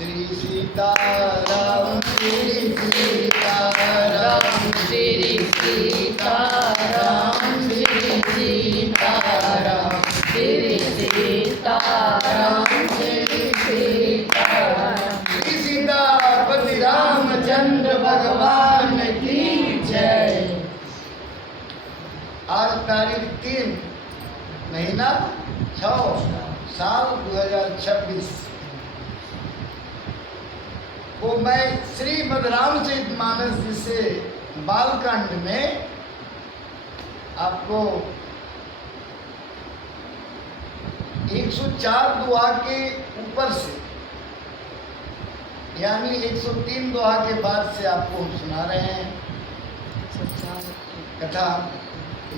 श्री सीताराम श्री सीताराम श्री सीताराम श्री सीताराम श्री सीताराम श्री सीताराम श्री सीतापति रामचंद्र भगवान की जय। आज तारीख 3 महीना 6 साल 2026 को मैं श्रीमद् रामचरितमानस जिसे बालकांड में आपको 104 दोहा के ऊपर से यानी 103 दोहा के बाद से आपको हम सुना रहे हैं कथा।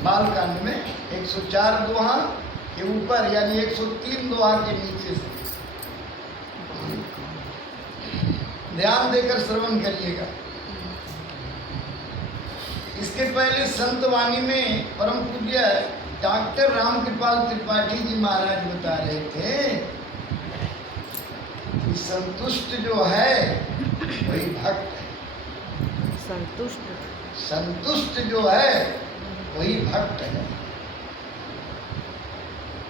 बालकांड में 104 दोहा के ऊपर यानी 103 दोहा के नीचे से ध्यान देकर श्रवण करिएगा। इसके पहले संत वाणी में परम पूज्य डॉक्टर रामकृपाल त्रिपाठी जी महाराज बता रहे थे कि संतुष्ट जो है वही भक्त है। संतुष्ट जो है वही भक्त है।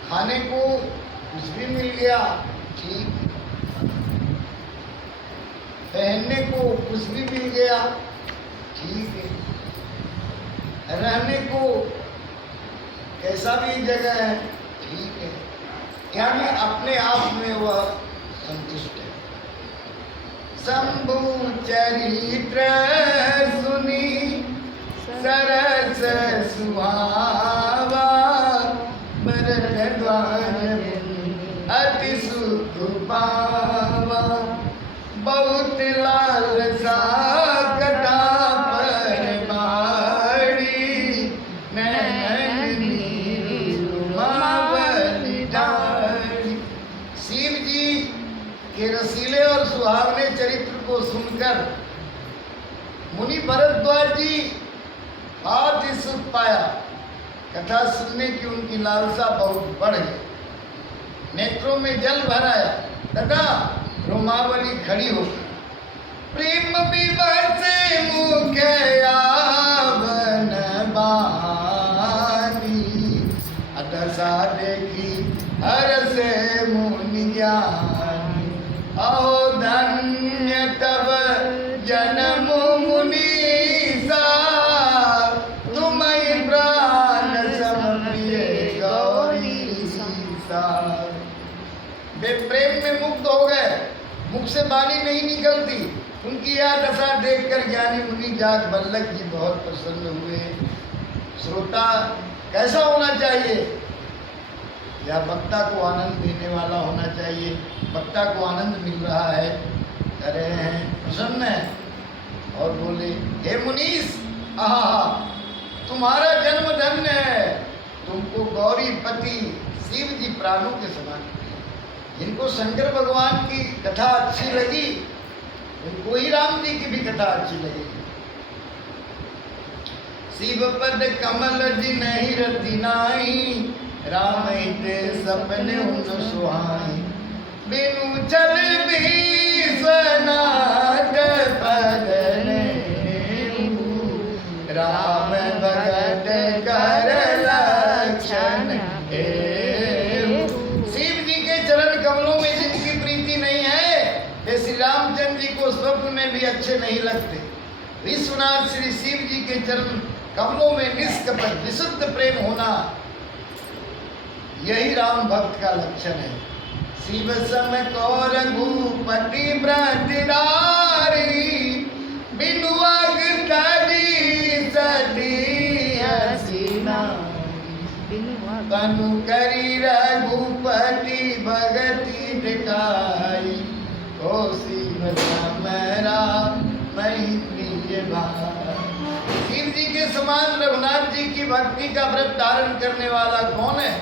खाने को कुछ भी मिल गया ठीक, पहनने को कुछ भी मिल गया ठीक है, रहने को कैसा भी जगह है ठीक है, यानी अपने आप में वह संतुष्ट है। शंभु चरित्र सुनी सरस सुहावा मरण द्वार अति सुख पावा बहुत लालसा कटा पर बाड़ी नैन नीरुमावली डाली। शिव जी के रसीले और सुहावने चरित्र को सुनकर मुनि भरद्वाज जी बहुत ही सुख पाया। कथा सुनने की उनकी लालसा बहुत बढ़ गई, नेत्रों में जल भर आया तथा रोमावली खड़ी हो गई। प्रेम विवाह से मुख आवन बानी अदशा देखी हर से मुनि ज्ञानी। अहो धन्य तब जन्म मुनीसा तुम्हें प्राण समप्रिय गौरी सा। वे प्रेम में मुग्ध हो गए, मुख से वाणी नहीं निकलती। उनकी यह दशा देखकर ज्ञानी मुनि जाग बल्लभ जी बहुत प्रसन्न हुए। श्रोता कैसा होना चाहिए? या वक्ता को आनंद देने वाला होना चाहिए। वक्ता को आनंद मिल रहा है, कह रहे हैं प्रसन्न है और बोले हे मुनीस, आहा तुम्हारा जन्म धन्य है। तुमको गौरी पति शिव जी प्राणों के समान। जिनको शंकर भगवान की कथा अच्छी लगी उनको ही राम जी की भी कथा अच्छी लगेगी। शिव पद कमल जी नहीं रति नाई राम ते सपने उन सुहाई। बिनु चल विश्वनाथ पद राम भगत कर लक्षण कमलों में जिनकी प्रीति नहीं है वे श्री रामचंद्र जी को स्वप्न में भी अच्छे नहीं लगते। विश्वनाथ श्री शिव जी के चरण कमलों में निष्कपट विशुद्ध प्रेम होना यही राम भक्त का लक्षण है। शिव सम को रघुपति व्रतधारी बिनु अगतारी सती हसीना तनु करी रघुपति भगति दिखाई। ओ शिव समरा मही प्रिय भाई। शिव जी के समान रघुनाथ जी की भक्ति का व्रत धारण करने वाला कौन है?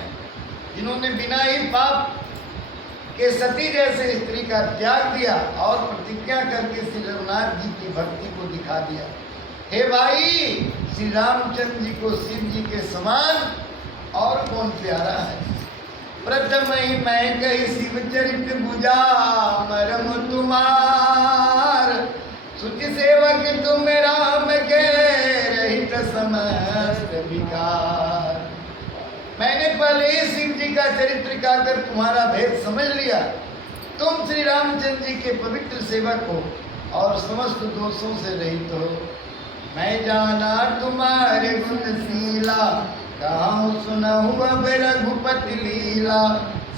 जिन्होंने बिना ही पाप के सती जैसे स्त्री का त्याग दिया और प्रतिज्ञा करके श्री रघुनाथ जी की भक्ति को दिखा दिया। हे भाई, श्री रामचंद्र जी को शिव जी के समान और कौन प्यारा है? प्रथम ही मैं कही शिव चरित बुझा मरम तुम कुमार, सुचि सेवक तुम राम के, रहित समस्त विकार। मैंने पहले ही सिंह जी का चरित्र गाकर तुम्हारा भेद समझ लिया। तुम श्री रामचंद्र जी के पवित्र सेवक हो और समस्त दोषों से रहित हो। मैं जाना तुम्हारे गुणशीला, कहूँ सुनहु अब रघुपति लीला।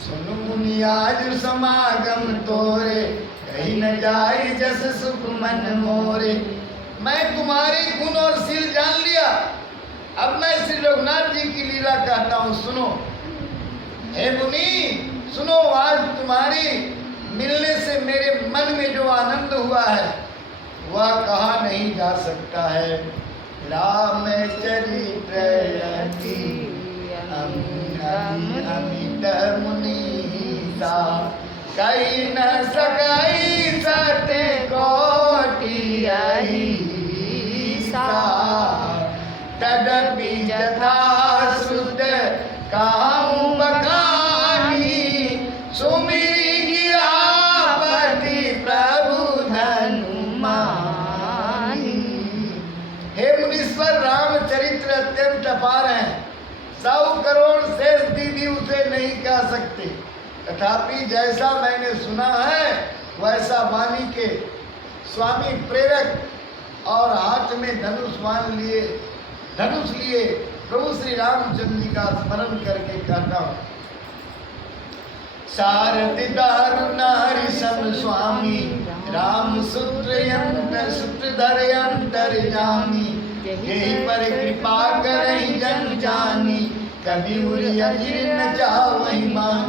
सुनु मुनि आज समागम तोरे, कहीं न जाए जस सुख मन मोरे। मैं तुम्हारे गुण और शील जान लिया, अब मैं श्री रघुनाथ जी की लीला कहता हूँ, सुनो। हे मुनि सुनो, आज तुम्हारी मिलने से मेरे मन में जो आनंद हुआ है वह कहा नहीं जा सकता है। राम चरित्र अमित मुनीसा, कही न सकई सत्य कोटि अहिसा। तदपि जथा सुत कहूँ बखानी, सुमिरि गिरापति प्रभु धनुमानी। हे मुनीश्वर, रामचरित्र अत्यंत अपार है, 100 करोड़ शेष भी उसे नहीं कह सकते। तथापि जैसा मैंने सुना है वैसा वाणी के स्वामी प्रेरक और हाथ में धनुष लिए प्रभु श्री रामचंद्र जी का स्मरण करके कहता हूँ। सारथि दारुनारि सम स्वामी, राम सूत्रधर अंतर्यामी। यही पर कृपा करहि जन जानी, कभी उरि अजिर न जावहि मान।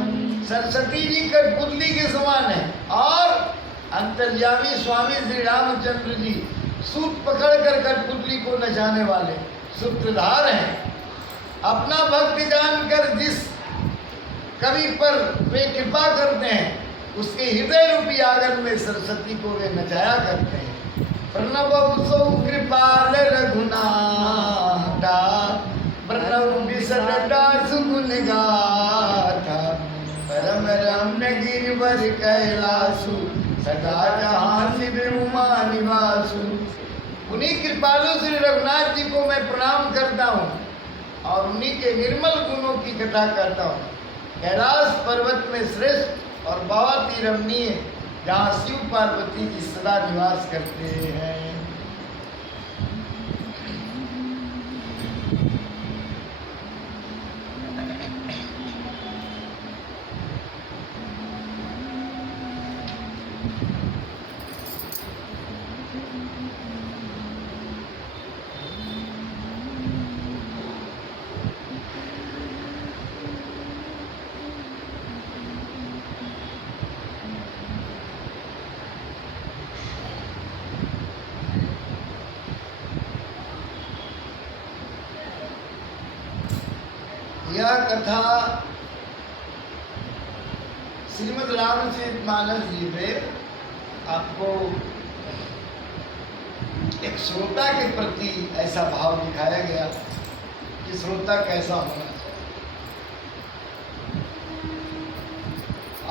सरस्वती जी कठपुतली के समान है और अंतर्यामी स्वामी श्री रामचंद्र जी सूत पकड़कर कठपुतली को नचाने वाले सूत्रधार हैं। अपना भक्त जानकर जिस कवि पर वे कृपा करते हैं उसके हृदय रूपी आंगन में सरस्वती को वे नचाया करते हैं। प्रणव सौ कृपाल रघुनाथा, प्रणव विशद दास गुण गाथा। परम रम्य गिरिवर कैलासु, सदा जहाँ शिव उमा निवासु। उन्हीं कृपालु श्री रघुनाथ जी को मैं प्रणाम करता हूँ और उन्हीं के निर्मल गुणों की कथा करता हूँ। कैलाश पर्वत में श्रेष्ठ और बहुत ही रमणीय, जहाँ शिव पार्वती जी सदा निवास करते हैं। यह कथा श्रीमद् रामचरितमानस जी में आपको एक श्रोता के प्रति ऐसा भाव दिखाया गया कि श्रोता कैसा होना चाहिए।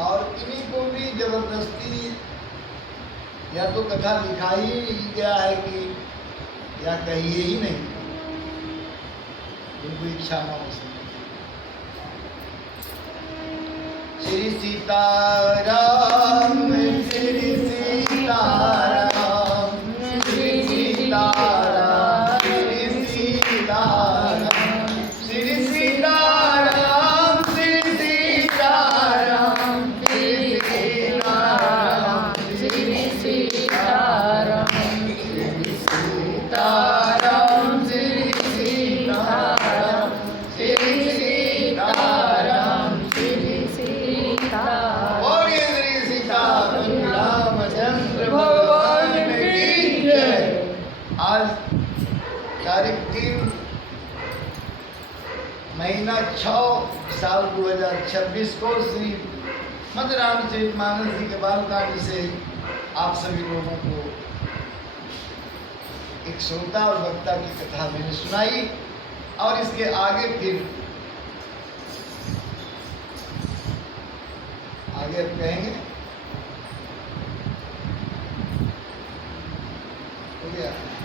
और इन्हीं को भी जबरदस्ती या तो कथा लिखा ही गया है कि या कहिए ही नहीं, उनको इच्छा ना हो सके। श्री सीताराम, श्री सीताराम, श्री सीताराम, श्री सीताराम, श्री सीताराम, श्री सीताराम, श्री सीताराम, श्री सीताराम, श्री सीताराम, श्री सीताराम, श्री सीताराम। बोलिए श्री सीताराम रामचंद्र भगवान की जय। आज तारीख 3 महीना 6 साल 2026 को श्री मद रामचरितमानस जी के बालकांड से आप सभी लोगों को एक श्रोता और वक्ता की कथा मैंने सुनाई और इसके आगे फिर आगे कहेंगे। गया